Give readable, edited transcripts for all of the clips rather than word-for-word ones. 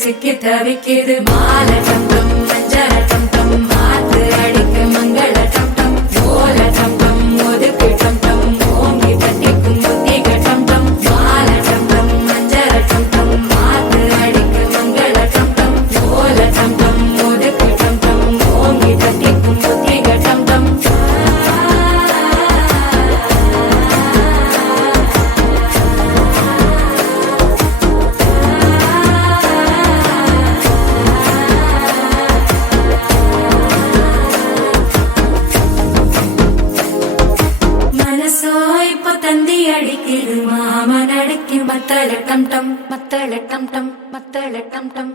சிக்கி தவிக்குது மாலை டம் டம் மஞ்சள் டம் டம் மாத்து அடிக்க மங்கள டம் டம் ஓல டம் டம் ஒதுக்கு டம் டம் ஓங்கி தட்டிக்கும் புத்திக டம் டம் மாலை டம் டம் மஞ்சள் டம் டம் மாத்து அடிக்க மங்கள டம் டம் ஓல டம் டம் ஒதுக்கு டம் டம் ஓங்கி தட்டிக்கும் புத்திக டம் டம் அடிக்குது மாமன் அடிக்கு மத்தள டம் டம் மத்தள டம் டம் மத்தள டம் டம்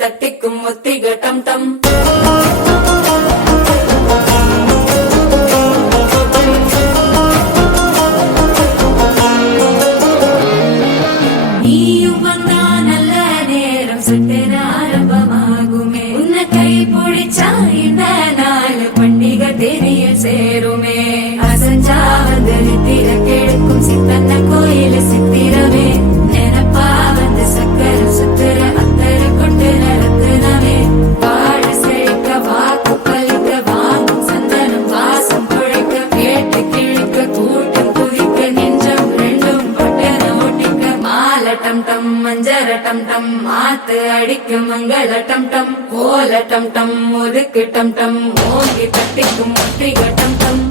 தட்டிக்கும் முத்திக டம் டம் நீயும் வந்தா நல்ல நேரம் சட்டென ஆரம்பமாகுமே உன்னை கை பிடிச்சா இந்த நாள் பண்டிகை தெரிய சேருமே அசஞ்சா வந்து நித்திர கெடுக்கும் சித்தன்ன கோயில சித்திரமே நினப்பா வந்து சக்கர சுத்துற டம் டம் மஞ்சர டம் டம் மாத்து அடிக்கும் மங்கள டம் டம் கோல டம் டம் ஒதுக்கு டம் டம் ஓங்கி தட்டிக்கும் முத்திக டம் டம்